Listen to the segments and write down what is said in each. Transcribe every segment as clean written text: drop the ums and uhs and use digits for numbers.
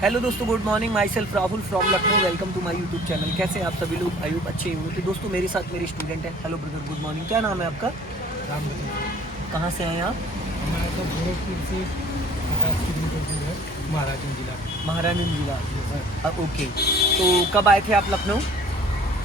Hello दोस्तों, good morning. Myself Rahul from Lucknow. Welcome to my YouTube channel. कैसे हैं आप सभी लोग? आई होप अच्छे होंगे। तो दोस्तों मेरे साथ मेरे स्टूडेंट हैं। Hello brother, good morning. क्या नाम है आपका? राम। कहाँ से हैं आप? हमारा तो गोरखपुर से 50 किलोमीटर दूर है, महाराजगंज जिला। महाराजगंज जिला। ओके, तो कब आए थे आप लखनऊ?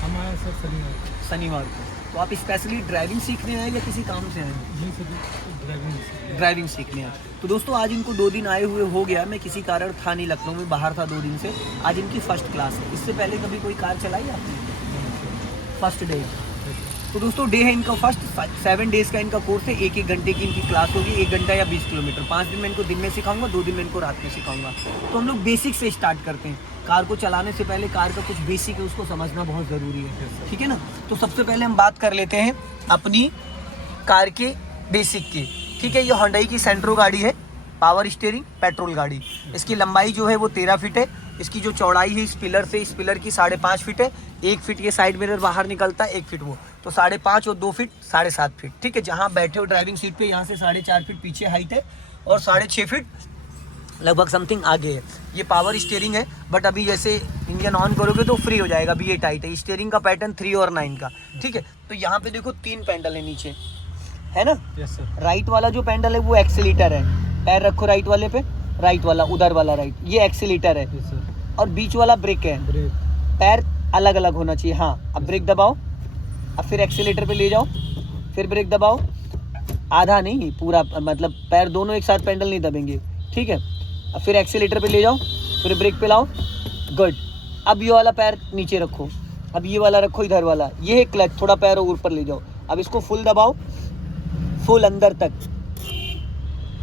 हम आए सर शनिवार। शनिवार को। तो आप स्पेशली ड्राइविंग सीखने आए या किसी काम से आए? जी सर, ड्राइविंग सीखने आए। तो दोस्तों आज इनको 2 दिन आए हुए हो गया। मैं किसी कारण था नहीं, लखनऊ में बाहर था 2 दिन से। आज इनकी फर्स्ट क्लास है। इससे पहले कभी कोई कार चलाई आपने? First day. तो दोस्तों डे है इनका फर्स्ट। 7 डेज़ का इनका कोर्स है। 1-1 घंटे की इनकी क्लास होगी। 1 घंटा या 20 किलोमीटर। 5 दिन में इनको दिन में सिखाऊंगा, 2 दिन में इनको रात में सिखाऊंगा। तो हम लोग बेसिक से स्टार्ट करते हैं। कार को चलाने से पहले कार का कुछ बेसिक है, उसको समझना बहुत ज़रूरी है, ठीक है ना। तो सबसे पहले हम बात कर लेते हैं अपनी कार के बेसिक की, ठीक है। ये होंडाई की सेंट्रो गाड़ी है, पावर स्टीयरिंग पेट्रोल गाड़ी। इसकी लंबाई जो है वो 13 फीट है। इसकी जो चौड़ाई है इस पिलर से इस पिलर की 5.5 फीट है। 1 फीट ये साइड मिरर बाहर निकलता है, 1 फीट वो, तो 5.5 और 2 फीट 7.5 फीट, ठीक है। जहाँ बैठे हो ड्राइविंग सीट पे, यहाँ से 4.5 फीट पीछे हाइट है और 6.5 फीट लगभग समथिंग आगे है। ये पावर स्टीयरिंग है, बट अभी जैसे इंजन ऑन करोगे तो फ्री हो जाएगा। अभी ये टाइट है। स्टीयरिंग का पैटर्न 3 और 9 का, ठीक है। तो यहाँ पे देखो 3 पैडल है नीचे, है ना। Yes sir. राइट वाला जो पैडल है वो एक्सीलेटर है। पैर रखो राइट वाले पे, राइट वाला उधर वाला राइट, ये एक्सीलेटर है। Yes sir. और बीच वाला ब्रेक है। ब्रेक। पैर अलग अलग होना चाहिए। हाँ, अब ब्रेक दबाओ, अब फिर एक्सीलेटर पे ले जाओ, फिर ब्रेक दबाओ। आधा नहीं, पूरा, मतलब पैर दोनों एक साथ पैडल नहीं दबेंगे, ठीक है। अब फिर एक्सीलेटर पे ले जाओ, फिर ब्रेक पे लाओ। गुड। अब ये वाला पैर नीचे रखो, अब ये वाला रखो इधर वाला। ये है क्लच, थोड़ा पैर ऊपर ले जाओ। अब इसको फुल दबाओ, फुल अंदर तक।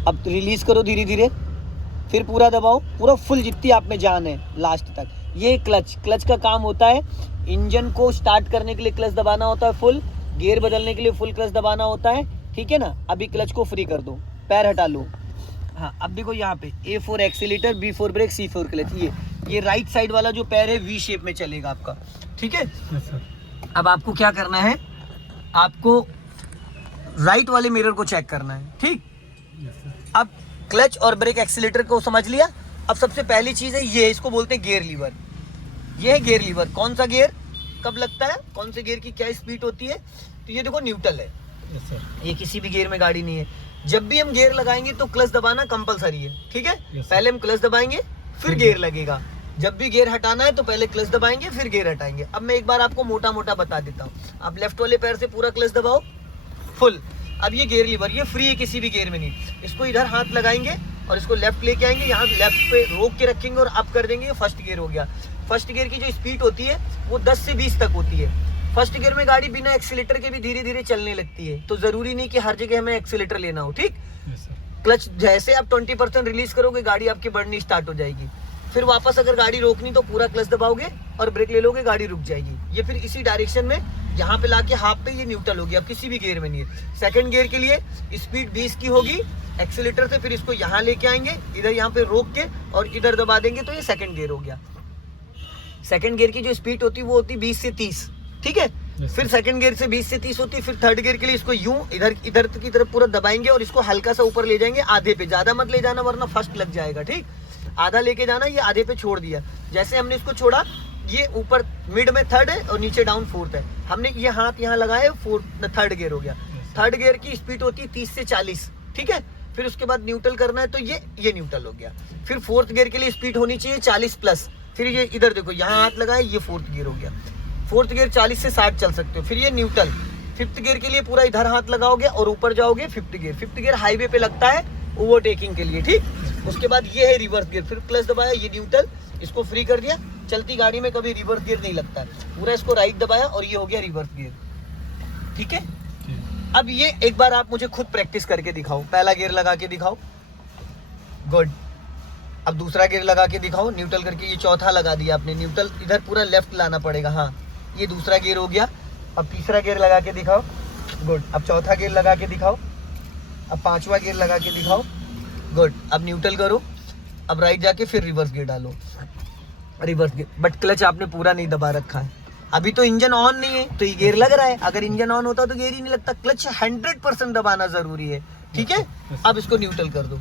अब रिलीज करो धीरे धीरे, फिर पूरा दबाओ, पूरा फुल जितनी आप में जान है लास्ट तक। ये क्लच, क्लच का काम होता है इंजन को स्टार्ट करने के लिए क्लच दबाना होता है फुल, गियर बदलने के लिए फुल क्लच दबाना होता है, ठीक है ना। अभी क्लच को फ्री कर दो, पैर हटा लो। हाँ, अब देखो यहाँ पे A4 accelerator, B4 brake, C4 clutch. ये राइट साइड वाला जो पैर है V शेप में चलेगा आपका, ठीक है। Yes sir. अब आपको क्या करना है, आपको राइट वाले मिरर को चेक करना है, ठीक। Yes sir. अब क्लच और ब्रेक एक्सीलेटर को समझ लिया। अब सबसे पहली चीज़ है ये, इसको बोलते हैं गियर लीवर। ये है गियर लीवर। कौन सा गियर कब लगता है, कौन से गियर की क्या स्पीड होती है। तो ये देखो न्यूट्रल है, यस सर। ये किसी भी गियर में गाड़ी नहीं है। जब भी हम गियर लगाएंगे तो क्लच दबाना कंपलसरी है, ठीक है। Yes, पहले हम क्लच दबाएंगे फिर गियर लगेगा। जब भी गियर हटाना है तो पहले क्लच दबाएंगे फिर गियर हटाएंगे। अब मैं एक बार आपको मोटा मोटा बता देता हूँ। आप लेफ्ट वाले पैर से पूरा क्लच दबाओ फुल। अब ये गियर लीवर, ये फ्री है, किसी भी गियर में नहीं। इसको इधर हाथ लगाएंगे और इसको लेफ्ट लेके आएंगे, यहाँ लेफ्ट पे रोक के रखेंगे और अप कर देंगे। ये फर्स्ट गियर हो गया। फर्स्ट गियर की जो स्पीड होती है वो 10 से 20 तक होती है। फर्स्ट गियर में गाड़ी बिना एक्सीलेटर के भी धीरे धीरे चलने लगती है, तो जरूरी नहीं कि हर जगह हमें एक्सीलेटर लेना हो, ठीक। Yes sir. क्लच जैसे आप 20% रिलीज करोगे गाड़ी आपकी बढ़नी स्टार्ट हो जाएगी। फिर वापस अगर गाड़ी रोकनी तो पूरा क्लच दबाओगे और ब्रेक ले लोगे, गाड़ी रुक जाएगी। ये फिर इसी डायरेक्शन में यहाँ पे लाके हाफ पे ये न्यूट्रल होगी। अब किसी भी गियर में नहीं है। सेकंड गियर के लिए स्पीड 20 की होगी एक्सीलेटर से, फिर इसको यहाँ लेके आएंगे, इधर यहाँ पे रोक के और इधर दबा देंगे, तो ये सेकंड गियर हो गया। सेकंड गियर की जो स्पीड होती है वो होती है 20 से 30, ठीक है। फिर सेकंड गियर से 20 से 30 होती है। फिर थर्ड गियर के लिए इसको यूं इधर इधर की तरफ पूरा दबाएंगे और इसको हल्का सा ऊपर ले जाएंगे, आधे पे, ज्यादा मत ले जाना वरना फर्स्ट लग जाएगा, ठीक। आधा लेके जाना, ये आधे पे छोड़ दिया। जैसे हमने इसको छोड़ा, ये ऊपर मिड में थर्ड है और नीचे डाउन फोर्थ है। हमने ये हाथ यहाँ लगाए, थर्ड गियर हो गया। थर्ड गियर की स्पीड होती है 30 से 40, ठीक है। फिर उसके बाद न्यूट्रल करना है तो ये न्यूट्रल हो गया। फिर फोर्थ गियर के लिए स्पीड होनी चाहिए 40 प्लस। फिर ये इधर देखो, यहाँ हाथ लगाए, ये फोर्थ गियर हो गया। फोर्थ गियर 40 से 60 चल सकते हो। फिर ये न्यूट्रल। फिफ्थ गियर के लिए पूरा इधर हाथ लगाओगे और ऊपर जाओगे, fifth gear. Fifth gear highway पे लगता है ओवरटेकिंग के लिए, ठीक। उसके बाद ये है रिवर्स गियर। फिर क्लच दबाया, ये न्यूट्रल, इसको फ्री कर दिया। चलती गाड़ी में कभी रिवर्स गियर नहीं लगता है, पूरा इसको राइट दबाया और ये हो गया रिवर्स गियर, ठीक है। अब ये एक बार आप मुझे खुद प्रैक्टिस करके दिखाओ। पहला गियर लगा के दिखाओ, गुड। अब दूसरा गियर लगा के दिखाओ, न्यूट्रल करके। ये चौथा लगा दिया आपने, न्यूट्रल इधर पूरा लेफ्ट लाना पड़ेगा। हाँ, ये दूसरा गियर हो गया। अब तीसरा गियर लगा के दिखाओ, गुड। अब चौथा गियर लगा के दिखाओ। अब पांचवा गियर लगा के दिखाओ, गुड। अब न्यूट्रल करो, अब राइट जाके फिर रिवर्स गियर डालो, रिवर्स गियर। बट क्लच आपने पूरा नहीं दबा रखा है। अभी तो इंजन ऑन नहीं है तो ये गियर लग रहा है। अगर इंजन ऑन होता तो गियर ही नहीं लगता। क्लच 100% दबाना जरूरी है, ठीक है। अब इसको न्यूट्रल कर दो।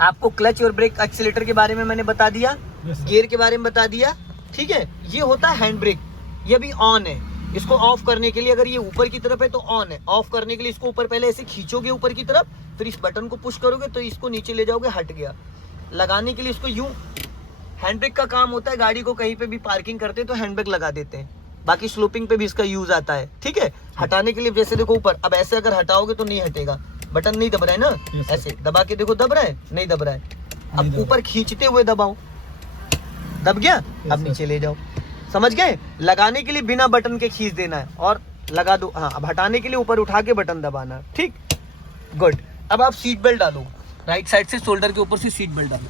आपको क्लच और ब्रेक एक्सीलेटर के बारे में मैंने बता दिया, Yes, sir. गियर के बारे में बता दिया, ठीक है। ये होता है हैंड ब्रेक, ये भी ऑन है। इसको ऑफ करने के लिए अगर ये ऊपर की तरफ है तो ऑन है, ऑफ करने के लिए इसको ऊपर पहले ऐसे खींचोगे ऊपर की तरफ, फिर इस बटन को पुश करोगे तो इसको नीचे ले जाओगे, हट गया। लगाने के लिए इसको यूं, हैंड ब्रेक का काम होता है, गाड़ी को कहीं पे भी पार्किंग करते हैं तो हैंड ब्रेक लगा देते हैं, बाकी स्लोपिंग पे भी इसका यूज आता है, ठीक है। हटाने के लिए जैसे देखो ऊपर, अब ऐसे अगर हटाओगे तो नहीं हटेगा, बटन नहीं दब रहा है ना, Yes, sir. ऐसे दबा के देखो, दब रहा है, नहीं दब रहा है। नहीं अब दब ऊपर खींचते हुए दबाओ, दब गया, अब sir. नीचे ले जाओ, समझ गए। लगाने के लिए बिना बटन के खींच देना है और लगा दो, हाँ। अब हटाने के लिए ऊपर उठा के बटन दबाना, ठीक, गुड। अब आप सीट बेल्ट डालो, राइट साइड से शोल्डर के ऊपर से सीट बेल्ट डालो।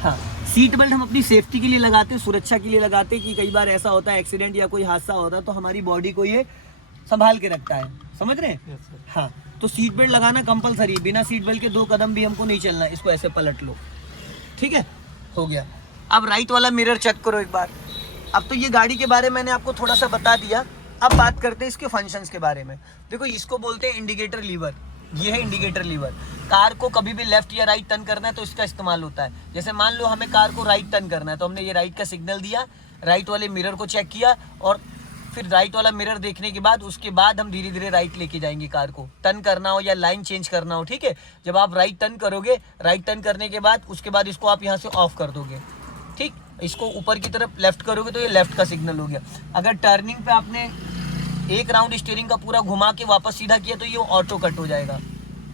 हाँ, सीट बेल्ट हम अपनी सेफ्टी के लिए लगाते हैं, सुरक्षा के लिए लगाते हैं कि कई बार ऐसा होता है एक्सीडेंट या कोई हादसा होता है तो हमारी बॉडी को ये संभाल के रखता है, समझ रहे हैं। Yes, sir. हाँ, तो सीट बेल्ट लगाना कंपलसरी, बिना सीट बेल्ट के 2 कदम भी हमको नहीं चलना। इसको ऐसे पलट लो, ठीक है, हो गया। अब राइट वाला मिरर चेक करो एक बार। अब तो ये गाड़ी के बारे में मैंने आपको थोड़ा सा बता दिया, अब बात करते हैं इसके फंक्शंस के बारे में। देखो, इसको बोलते हैं इंडिकेटर लीवर, ये है इंडिकेटर लीवर। कार को कभी भी लेफ्ट या राइट टर्न करना है तो इसका इस्तेमाल होता है। जैसे मान लो हमें कार को राइट टर्न करना है तो हमने ये राइट का सिग्नल दिया, राइट वाले मिरर को चेक किया और फिर राइट वाला मिरर देखने के बाद उसके बाद हम धीरे धीरे राइट लेके जाएंगे कार को, टर्न करना हो या लाइन चेंज करना हो, ठीक है। जब आप राइट टर्न करोगे, राइट टर्न करने के बाद उसके बाद इसको आप यहाँ से ऑफ कर दोगे, ठीक। इसको ऊपर की तरफ लेफ्ट करोगे तो ये लेफ्ट का सिग्नल हो गया। अगर टर्निंग पे आपने एक राउंड स्टीयरिंग का पूरा घुमा के वापस सीधा किया तो ये ऑटो कट हो जाएगा,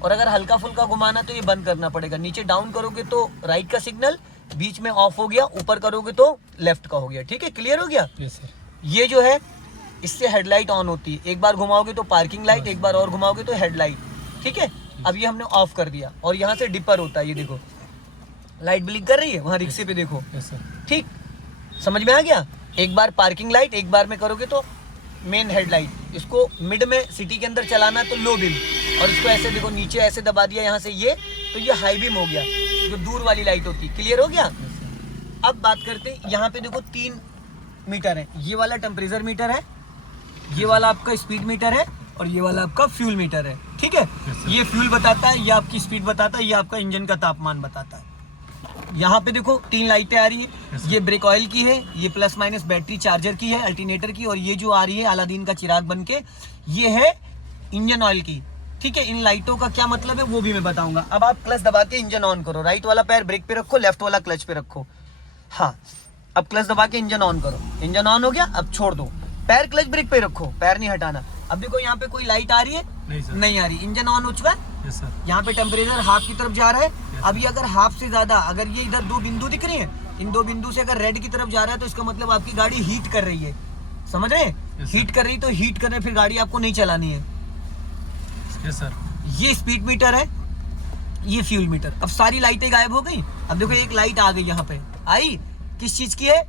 और अगर हल्का फुल्का घुमाना तो ये बंद करना पड़ेगा। नीचे डाउन करोगे तो राइट का सिग्नल, बीच में ऑफ हो गया, ऊपर करोगे तो लेफ्ट का हो गया, ठीक है, क्लियर हो गया। Yes, sir. ये जो है इससे हेडलाइट ऑन होती है, एक बार घुमाओगे तो पार्किंग लाइट, एक बार और घुमाओगे तो हेडलाइट, ठीक है। अब ये हमने ऑफ कर दिया और यहाँ से डिपर होता है, ये देखो लाइट ब्लिंक कर रही है, वहाँ रिक्शे पे देखो, Yes, sir. ठीक, समझ में आ गया। एक बार पार्किंग लाइट, एक बार में करोगे तो मेन हेडलाइट। इसको मिड में सिटी के अंदर चलाना तो लो बिम, और इसको ऐसे देखो नीचे ऐसे दबा दिया यहाँ से ये, तो ये हाई बिम हो गया, जो दूर वाली लाइट होती है, क्लियर हो गया। Yes, sir. अब बात करते हैं, यहाँ पे देखो 3 मीटर है, ये वाला टेम्परेचर मीटर है, ये वाला आपका स्पीड मीटर है और ये वाला आपका फ्यूल मीटर है, ठीक है। Yes, sir. ये फ्यूल बताता है, ये आपकी स्पीड बताता है, ये आपका इंजन का तापमान बताता है। यहाँ पे देखो 3 लाइटें आ रही है, Yes, sir. ये ब्रेक ऑयल की है, ये प्लस माइनस बैटरी चार्जर की है, अल्टरनेटर की, और ये जो आ रही है अलादीन का चिराग बन के, ये है इंजन ऑयल की, ठीक है। इन लाइटों का क्या मतलब है वो भी मैं बताऊंगा। अब आप क्लच दबा के इंजन ऑन करो, राइट वाला पैर ब्रेक पे रखो, लेफ्ट वाला क्लच पे रखो। हाँ, अब क्लच दबा के इंजन ऑन करो, इंजन ऑन हो गया। अब छोड़ दो, पैर क्लच ब्रेक पे रखो, पैर नहीं हटाना। अब देखो यहाँ पे कोई लाइट आ रही है, नहीं सर। नहीं आ रही, इंजन ऑन हो चुका है। Yes, sir. यहाँ पे टेम्परेचर हाफ की तरफ जा रहा है। अभी अगर हाफ से ज्यादा, अगर ये इधर 2 बिंदु दिख रही है, इन 2 बिंदु से अगर रेड की तरफ जा रहा है तो इसका मतलब आपकी गाड़ी हीट कर रही है, समझ रहे हैं। Yes, sir. हीट कर रही तो हीट करने फिर गाड़ी आपको नहीं चलानी है। Yes, sir. ये स्पीड मीटर है, ये फ्यूल मीटर। अब सारी लाइटें गायब हो गई। अब देखो एक लाइट आ गई, यहाँ पे आई, किस चीज की है,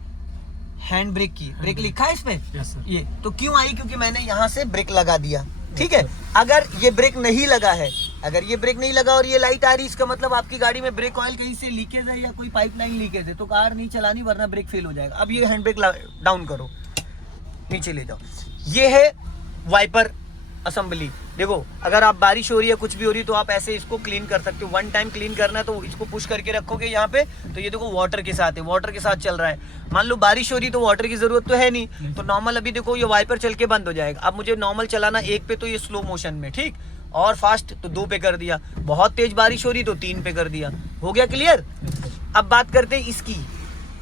हैंड ब्रेक की। ब्रेक लिखा है इसमें, Yes, sir. ये तो क्यों आई, क्योंकि मैंने यहाँ से ब्रेक लगा दिया, ठीक है। अगर ये ब्रेक नहीं लगा है, अगर ये ब्रेक नहीं लगा और ये लाइट आ रही, इसका मतलब आपकी गाड़ी में ब्रेक ऑयल कहीं से लीकेज है या कोई पाइपलाइन लीकेज है, तो कार नहीं चलानी वरना ब्रेक फेल हो जाएगा। अब ये हैंड ब्रेक डाउन करो, नीचे ले जाओ। ये है वाइपर असेंबली। देखो अगर आप बारिश हो रही है, कुछ भी हो रही है, तो आप ऐसे इसको क्लीन कर सकते हो। 1 टाइम क्लीन करना है तो इसको पुश करके रखोगे यहाँ पे, तो ये देखो वाटर के साथ है, वाटर के साथ चल रहा है। मान लो बारिश हो रही है तो वाटर की जरूरत तो है नहीं, तो नॉर्मल अभी देखो ये वाइपर चल के बंद हो जाएगा। अब मुझे नॉर्मल चलाना 1 पे, तो ये स्लो मोशन में, ठीक, और फास्ट तो 2 पे कर दिया। बहुत तेज बारिश हो रही तो 3 पे कर दिया। हो गया क्लियर। अब बात करते हैं इसकी,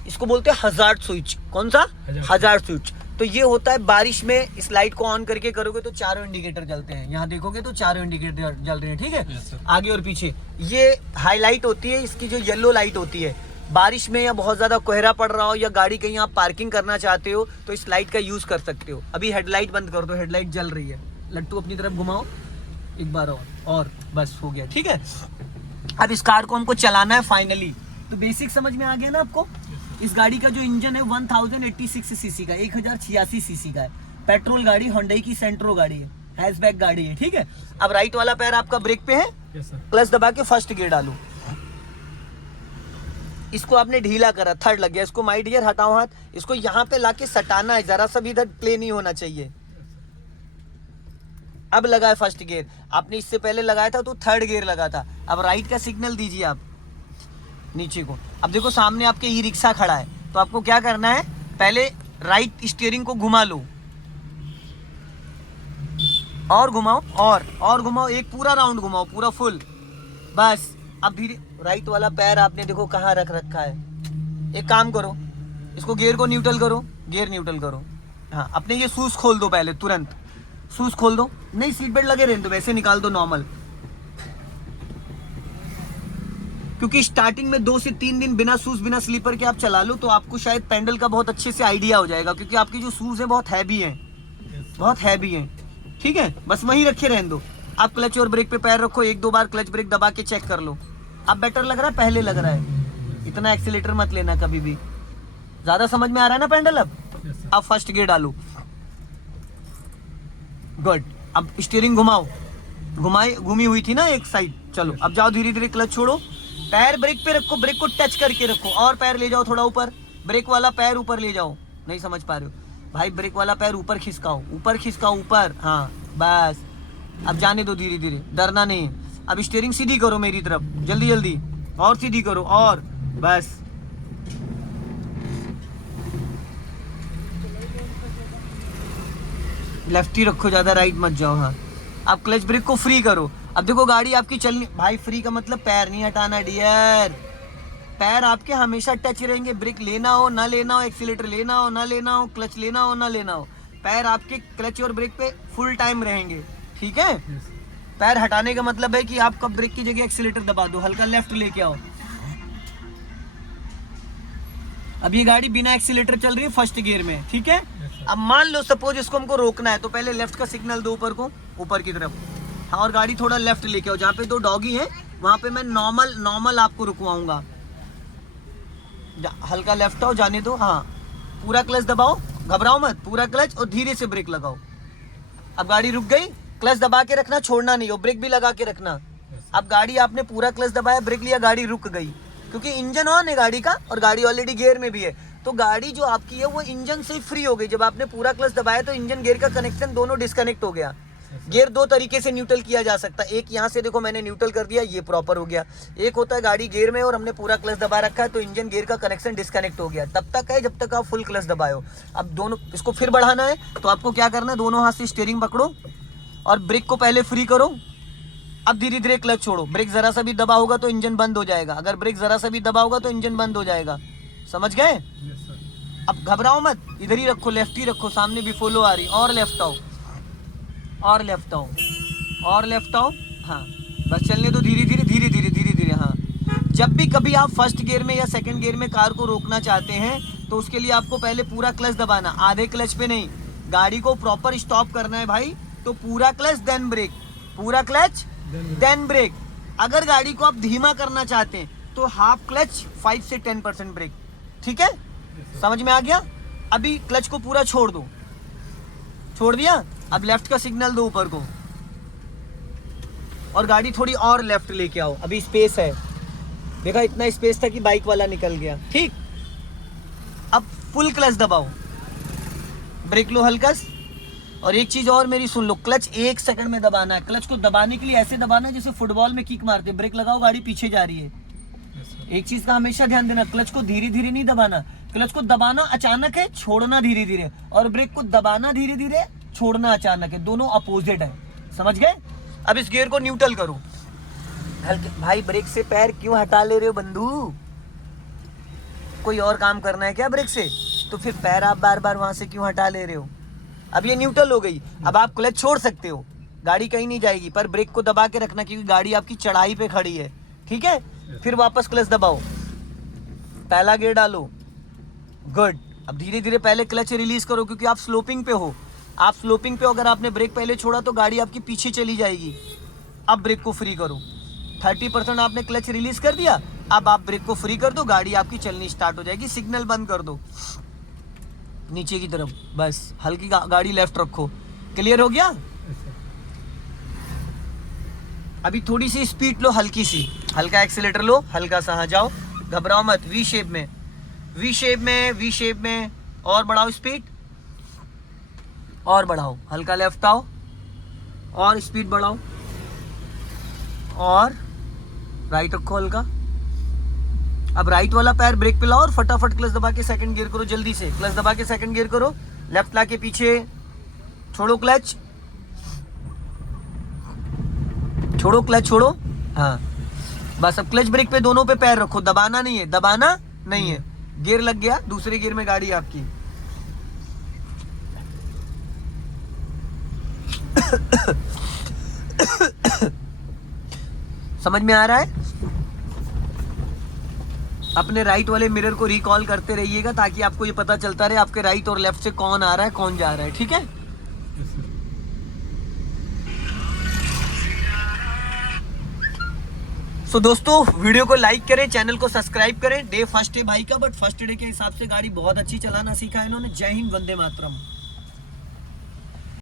इसको बोलते हैं हजार्ड स्विच। कौन सा, हजार्ड स्विच। तो ये होता है बारिश में इस लाइट को ऑन करके करोगे तो चारों इंडिकेटर जलते हैं। यहाँ देखोगे तो चारों इंडिकेटर जल रहे हैं, ठीक है। Yes, sir. आगे और पीछे ये हाईलाइट होती है, इसकी जो येलो लाइट होती है। बारिश में या बहुत ज्यादा कोहरा पड़ रहा हो या गाड़ी कहीं आप पार्किंग करना चाहते हो तो इस लाइट का यूज कर सकते हो। अभी हेडलाइट बंद कर दो, हेडलाइट जल रही है, लट्टू अपनी तरफ घुमाओ एक बार और बस हो गया, ठीक है। अब इस कार को हमको चलाना है फाइनली। तो बेसिक समझ में आ गया ना आपको। इस गाड़ी का जो इंजन है 1086 सीसी का, 1086 सीसी का है। पेट्रोल गाड़ी, होंडई की सेंट्रो गाड़ी है, हैचबैक गाड़ी है, ठीक है। अब राइट वाला पैर आपका ब्रेक पे है, Yes, sir. क्लच दबा के फर्स्ट गियर डालो। इसको आपने ढीला करा, थर्ड लग गया, इसको माई डियर हटाओ हाथ, इसको यहाँ पे लाके सटाना है, जरा सा भी इधर प्ले नहीं होना चाहिए। अब लगा है फर्स्ट गियर, आपने इससे पहले लगाया था तो थर्ड गियर लगा था। अब राइट का सिग्नल दीजिए आप नीचे को। अब देखो सामने आपके ई रिक्शा खड़ा है, तो आपको क्या करना है, पहले राइट स्टीयरिंग को घुमा लो और घुमाओ और घुमाओ, एक पूरा राउंड घुमाओ, पूरा फुल, बस। अब धीरे राइट वाला पैर आपने देखो कहाँ रख रखा है। एक काम करो, इसको गियर को न्यूट्रल करो, गियर न्यूट्रल करो। हाँ, अपने ये शूज खोल दो, पहले तुरंत शूज खोल दो, नहीं सीट बेल्ट लगे रहने दो, वैसे निकाल दो नॉर्मल, क्योंकि स्टार्टिंग में 2 से 3 दिन बिना शूज बिना स्लीपर के आप चला लो तो आपको शायद पैंडल का बहुत अच्छे से आइडिया हो जाएगा, क्योंकि आपके जो शूज है बहुत हैवी हैं, बहुत हैवी हैं। ठीक है, बस वहीं रखे रहने दो। आप क्लच और ब्रेक पे पैर रखो, 1-2 बार क्लच ब्रेक दबा के चेक कर लो। अब बेटर लग रहा है, पहले लग रहा है, इतना एक्सीलेटर मत लेना कभी भी। ज्यादा समझ में आ रहा है ना पैंडल? अब फर्स्ट गियर डालो, गुड। अब स्टीयरिंग घुमाओ, घूमी हुई थी ना एक साइड, चलो अब जाओ धीरे धीरे, क्लच छोड़ो, पैर ब्रेक पे रखो, ब्रेक को टच करके रखो, और पैर ले जाओ थोड़ा ऊपर, ब्रेक वाला पैर ऊपर ले जाओ। नहीं समझ पा रहे हो भाई, ब्रेक वाला पैर ऊपर खिसकाओ, ऊपर खिसकाओ, ऊपर, हाँ बस। अब जाने दो धीरे धीरे, डरना नहीं। अब स्टीयरिंग सीधी करो मेरी तरफ, जल्दी जल्दी, और सीधी करो, और बस। लेफ्ट ही रखो, ज्यादा राइट मत जाओ। हाँ, अब क्लच ब्रेक को फ्री करो। अब देखो गाड़ी आपकी चलनी, भाई फ्री का मतलब पैर नहीं हटाना डियर, पैर आपके हमेशा टच रहेंगे। ब्रेक लेना हो ना लेना हो, एक्सीलेटर लेना हो ना लेना हो, क्लच लेना हो ना लेना हो, पैर आपके क्लच और ब्रेक पे फुल टाइम रहेंगे। ठीक है, पैर हटाने का मतलब है कि आप कब ब्रेक की जगह एक्सीलेटर दबा दो, हल्का लेफ्ट लेके आओ। अब ये गाड़ी बिना एक्सीलेटर चल रही है फर्स्ट गियर में, ठीक है। अब मान लो सपोज इसको हमको रोकना है, तो पहले लेफ्ट का सिग्नल दो ऊपर को, ऊपर की तरफ। हाँ, और गाड़ी थोड़ा लेफ्ट लेके आओ, जहाँ पे 2 डॉगी है वहां पे मैं नॉर्मल आपको रुकवाऊंगा। हल्का लेफ्ट आओ, जाने दो। हाँ, पूरा क्लच दबाओ, घबराओ मत, पूरा क्लच और धीरे से ब्रेक लगाओ। अब गाड़ी रुक गई, क्लच दबा के रखना, छोड़ना नहीं, और ब्रेक भी लगा के रखना। अब गाड़ी आपने पूरा क्लच दबाया, ब्रेक लिया, गाड़ी रुक गई, क्योंकि इंजन ऑन है गाड़ी का और गाड़ी ऑलरेडी गियर में भी है, तो गाड़ी जो आपकी है वो इंजन से फ्री हो गई। जब आपने पूरा क्लच दबाया तो इंजन गियर का कनेक्शन दोनों डिस्कनेक्ट हो गया। गियर 2 तरीके से न्यूट्रल किया जा सकता है, एक यहाँ से देखो मैंने न्यूट्रल कर दिया, ये प्रॉपर हो गया। एक होता है गाड़ी गियर में और हमने पूरा क्लच दबा रखा है तो इंजन गियर का कनेक्शन डिस्कनेक्ट हो गया, तब तक है जब तक आप फुल क्लच दबाओ। अब दोनों, इसको फिर बढ़ाना है तो आपको क्या करना है, दोनों हाथ से स्टीयरिंग पकड़ो और ब्रेक को पहले फ्री करो। अब धीरे धीरे क्लच छोड़ो, ब्रेक जरा सा भी दबा होगा तो इंजन बंद हो जाएगा, अगर ब्रेक जरा सा भी दबा होगा तो इंजन बंद हो जाएगा। समझ गए? अब घबराओ मत, इधर ही रखो, लेफ्ट ही रखो, सामने भी फॉलो आ रही, और लेफ्ट आओ, और लेफ्ट आओ, और लेफ्ट आओ। हाँ, बस चलने दो धीरे धीरे धीरे धीरे धीरे धीरे। हाँ, जब भी कभी आप फर्स्ट गियर में या सेकंड गियर में कार को रोकना चाहते हैं तो उसके लिए आपको पहले पूरा क्लच दबाना, आधे क्लच पे नहीं। गाड़ी को प्रॉपर स्टॉप करना है भाई, तो पूरा क्लच देन ब्रेक, पूरा क्लच देन ब्रेक। अगर गाड़ी को आप धीमा करना चाहते हैं तो हाफ क्लच 5 से 10% ब्रेक। ठीक है, समझ में आ गया? अभी क्लच को पूरा छोड़ दो, छोड़ दिया। अब लेफ्ट का सिग्नल दो ऊपर को और गाड़ी थोड़ी और लेफ्ट लेके आओ, अभी स्पेस है, देखा इतना स्पेस था कि बाइक वाला निकल गया। ठीक, अब फुल क्लच दबाओ, ब्रेक लो हल्का। और एक चीज और मेरी सुन लो, क्लच 1 सेकंड में दबाना है। क्लच को दबाने के लिए ऐसे दबाना है जैसे फुटबॉल में किक मारते, ब्रेक लगाओ गाड़ी पीछे जा रही है। एक चीज का हमेशा ध्यान देना, क्लच को धीरे धीरे नहीं दबाना, क्लच को दबाना अचानक है, छोड़ना धीरे धीरे, और ब्रेक को दबाना धीरे धीरे, छोड़ना अचानक है, दोनों अपोजिट है। समझ गए? अब इस गियर को न्यूट्रल करो हल्के। भाई ब्रेक से पैर क्यों हटा ले रहे हो बंधु? कोई और काम करना है क्या ब्रेक से? तो फिर पैर आप बार बार वहां से क्यों हटा ले रहे हो? अब ये न्यूट्रल हो गई, अब आप क्लच छोड़ सकते हो, गाड़ी कहीं नहीं जाएगी, पर ब्रेक को दबा के रखना क्योंकि गाड़ी आपकी चढ़ाई पे खड़ी है। ठीक है, फिर वापस क्लच दबाओ, पहला गियर डालो, गुड। अब धीरे धीरे पहले क्लच रिलीज करो क्योंकि आप स्लोपिंग पे हो। आप स्लोपिंग पे, अगर आपने ब्रेक पहले छोड़ा तो गाड़ी आपकी पीछे चली जाएगी। अब ब्रेक को फ्री करो, 30% आपने क्लच रिलीज कर दिया, अब आप ब्रेक को फ्री कर दो, गाड़ी आपकी चलनी स्टार्ट हो जाएगी। सिग्नल बंद कर दो नीचे की तरफ, बस हल्की गाड़ी लेफ्ट रखो। क्लियर हो गया? अभी थोड़ी सी स्पीड लो, हल्की सी, हल्का एक्सीलेटर लो, हल्का सा। हाँ जाओ, घबराओ मत, वी शेप में, वी शेप में, वी शेप में, और बढ़ाओ स्पीड, और बढ़ाओ, हल्का लेफ्ट आओ, और स्पीड बढ़ाओ, और राइट रखो हल्का। अब राइट वाला पैर ब्रेक पे लाओ और फटाफट क्लच दबा के सेकंड गियर करो, जल्दी से क्लच दबा के सेकंड गियर करो। लेफ्ट ला के पीछे छोड़ो क्लच, छोड़ो क्लच छोड़ो, हाँ बस। अब क्लच ब्रेक पे दोनों पे पैर रखो, दबाना नहीं है, दबाना नहीं है। गियर लग गया, दूसरे गियर में गाड़ी आपकी। समझ में आ रहा है? अपने राइट वाले मिरर को रिकॉल करते रहिएगा ताकि आपको ये पता चलता रहे आपके राइट और लेफ्ट से कौन आ रहा है कौन जा रहा है, ठीक है? सो दोस्तों, वीडियो को लाइक करें, चैनल को सब्सक्राइब करें। डे फर्स्ट है भाई का, बट फर्स्ट डे के हिसाब से गाड़ी बहुत अच्छी चलाना सीखा है इन्होंने। जय हिंद, वंदे मातरम।